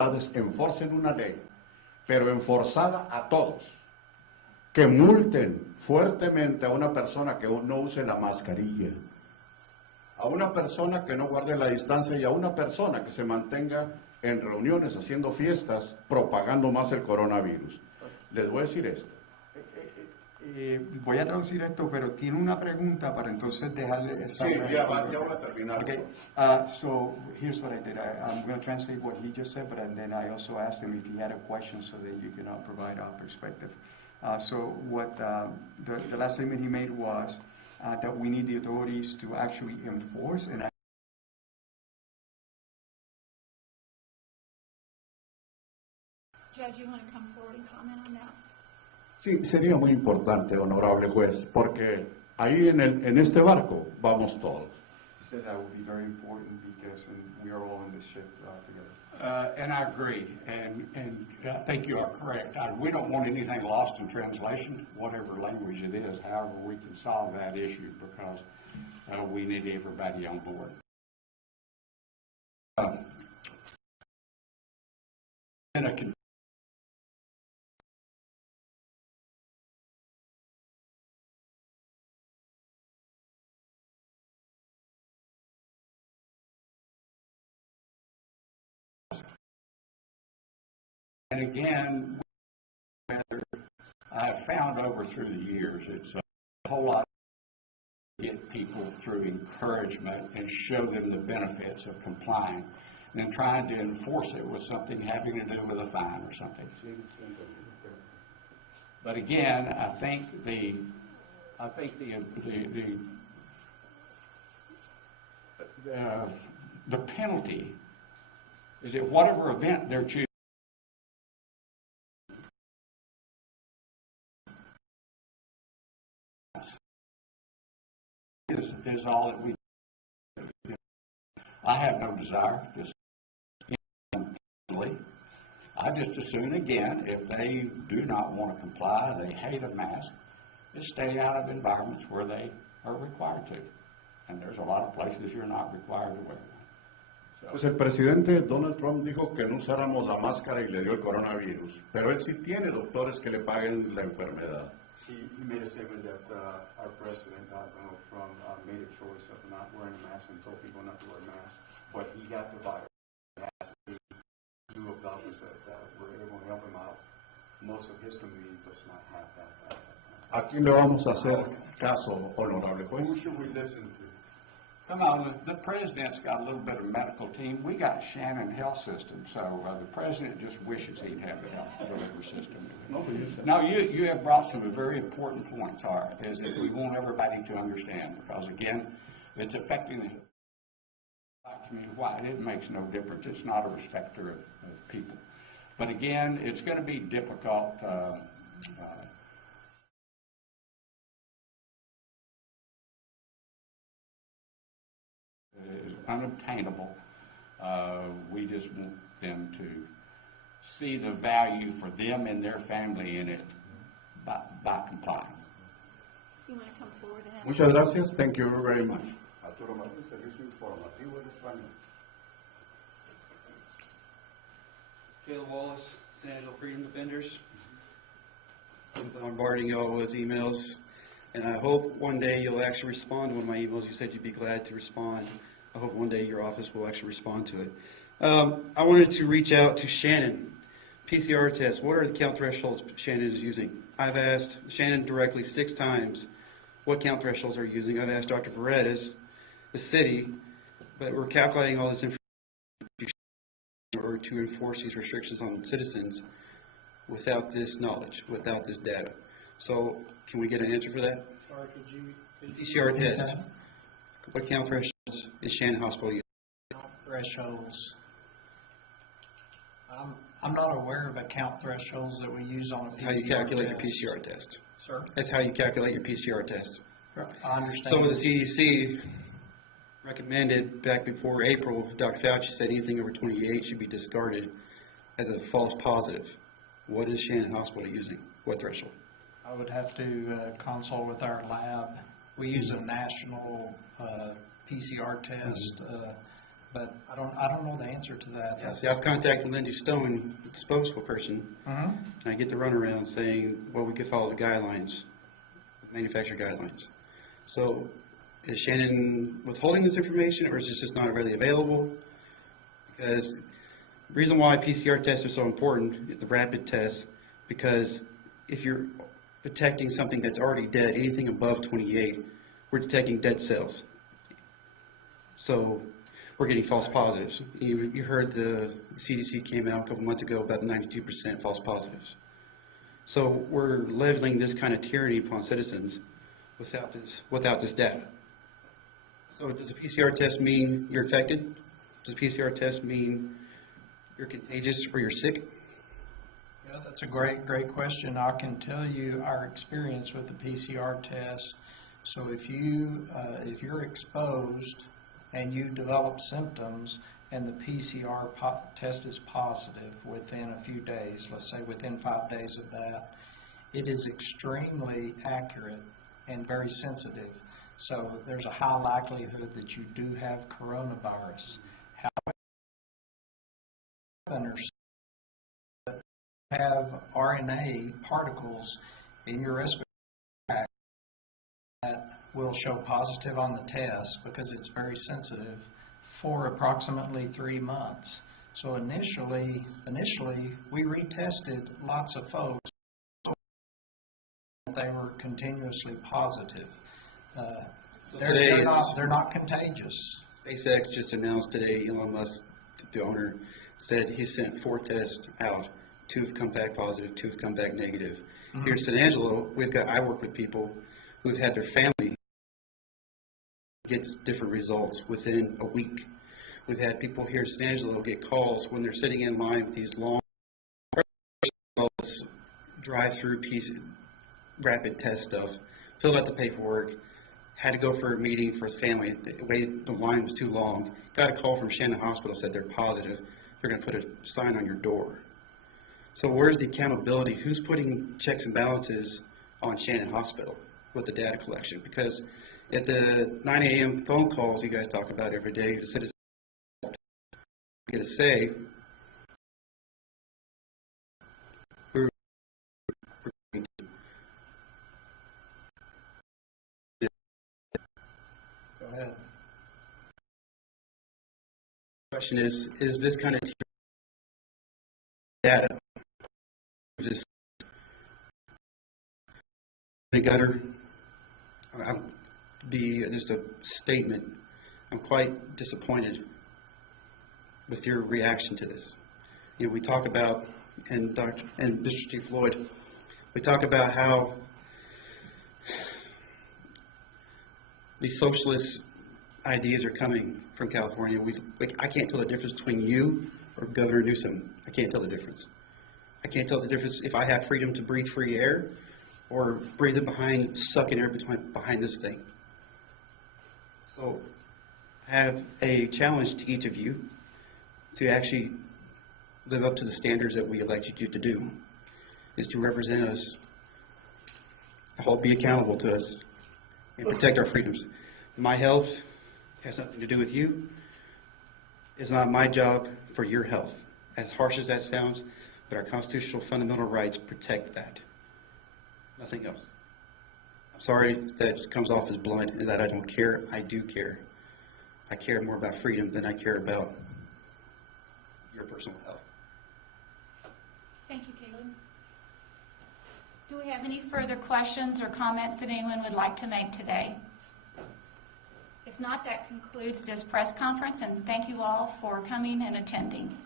enforcen una ley, pero enforzada a todos, que multen fuertemente a una persona que no use la mascarilla, a una persona que no guarde la distancia y a una persona que se mantenga en reuniones, haciendo fiestas, propagando más el coronavirus. Les voy a decir esto. Voy a traducir esto, pero tiene una pregunta para entonces dejarle esa. Sí, ya voy a terminar. Okay. So here's what I did. I'm going to translate what he just said, but then I also asked him if he had a question so that you can provide our perspective. So what the last statement he made was that we need the authorities to actually enforce and Judge, you want to come forward and comment on that? Sí, sería muy importante, honorable juez, porque ahí en este barco vamos todos. He said that would be very important because we are all in this ship together. And I agree, and I think you are correct. We don't want anything lost in translation, whatever language it is. However, we can solve that issue because we need everybody on board. And again, I've found over through the years, it's a whole lot to get people through encouragement and show them the benefits of complying than trying to enforce it with something having to do with a fine or something. But again, I think the penalty is at whatever event they're choosing. Is all that we do. I have no desire, just I just assume again, if they do not want to comply, they hate a mask, just stay out of environments where they are required to. And there's a lot of places you're not required to wear one. Pues el presidente Donald Trump dijo que no usáramos la máscara y le dio el coronavirus, pero él sí tiene doctores que le paguen la enfermedad. He made a statement that our president, Donald Trump, made a choice of not wearing a mask and told people not to wear masks, but he got the virus. He has to do of doctors that were able to help him out. Most of his community does not have that. ¿A quién le vamos a hacer caso, honorable juez? Who should we listen to? Come on, the president's got a little bit of medical team. We got Shannon Health System, so the president just wishes he'd have the health delivery system. No, you have brought some very important points, Art, is that we want everybody to understand, because again, it's affecting the black community. Why? It makes no difference. It's not a respecter of people. But again, it's going to be difficult. Is unobtainable. We just want them to see the value for them and their family in it by complying. You want to come forward and Muchas gracias. Thank you very much. Caleb Wallace, San Angelo Freedom Defenders. I'm bombarding y'all with emails, and I hope one day you'll actually respond to one of my emails. You said you'd be glad to respond. I hope one day your office will actually respond to it. I wanted to reach out to Shannon. PCR tests, what are the count thresholds Shannon is using? I've asked Shannon directly 6 times what count thresholds are you using. I've asked Dr. Veredas, the city, but we're calculating all this information in order to enforce these restrictions on citizens without this knowledge, without this data. So can we get an answer for that? Sorry, could you PCR test. What count thresholds is Shannon Hospital using? count thresholds? I'm not aware of account thresholds that we use on a PCR That's how you calculate test. your PCR test. Sir? That's how you calculate your PCR test. I understand. Some of the CDC recommended back before April, Dr. Fauci said anything over 28 should be discarded as a false positive. What is Shannon Hospital using? What threshold? I would have to consult with our lab. We use a national PCR test. but I don't know the answer to that. Yeah, see, I've contacted Lindy Stone, the spokesperson, Mhm. and I get the runaround saying, well, we could follow the guidelines, manufacturer guidelines. So is Shannon withholding this information, or is this just not readily available? Because the reason why PCR tests are so important, the rapid tests, because if you're detecting something that's already dead, anything above 28, we're detecting dead cells. So we're getting false positives. You heard the CDC came out a couple months ago about 92% false positives. So we're leveling this kind of tyranny upon citizens without this data. So does a PCR test mean you're infected? Does a PCR test mean you're contagious or you're sick? Yeah, that's a great question. I can tell you our experience with the PCR test. So if you're exposed and you develop symptoms and the PCR test is positive within a few days, let's say within 5 days of that, it is extremely accurate and very sensitive. So there's a high likelihood that you do have coronavirus. However, have RNA particles in your respiratory tract that will show positive on the test because it's very sensitive for approximately 3 months. So initially we retested lots of folks. They were continuously positive. They're not contagious. SpaceX just announced today, Elon Musk, the owner, said he sent 4 tests out. 2 have come back positive, 2 have come back negative. Mm-hmm. Here in San Angelo, I work with people who've had their family get different results within a week. We've had people here in San Angelo get calls when they're sitting in line with these long drive-through rapid test stuff, filled out the paperwork, had to go for a meeting for his family. The line was too long. Got a call from Shannon Hospital, said they're positive. They're going to put a sign on your door. So where's the accountability? Who's putting checks and balances on Shannon Hospital with the data collection? Because at the 9 a.m. phone calls you guys talk about every day, the citizens get a say. Go ahead. The question is this kind of data just a gutter? Be just a statement. I'm quite disappointed with your reaction to this. You know, we talk about, and Mr. Steve Floyd, we talk about how these socialist ideas are coming from California. I can't tell the difference between you or Governor Newsom. I can't tell the difference. I can't tell the difference if I have freedom to breathe free air or breathe it sucking air behind this thing. So I have a challenge to each of you to actually live up to the standards that we elected you to do, is to represent us, be accountable to us, and protect our freedoms. My health has nothing to do with you. It's not my job for your health. As harsh as that sounds, but our constitutional fundamental rights protect that. Nothing else. I'm sorry that it comes off as blunt and that I don't care. I do care. I care more about freedom than I care about your personal health. Thank you, Caleb. Do we have any further questions or comments that anyone would like to make today? If not, that concludes this press conference, and thank you all for coming and attending.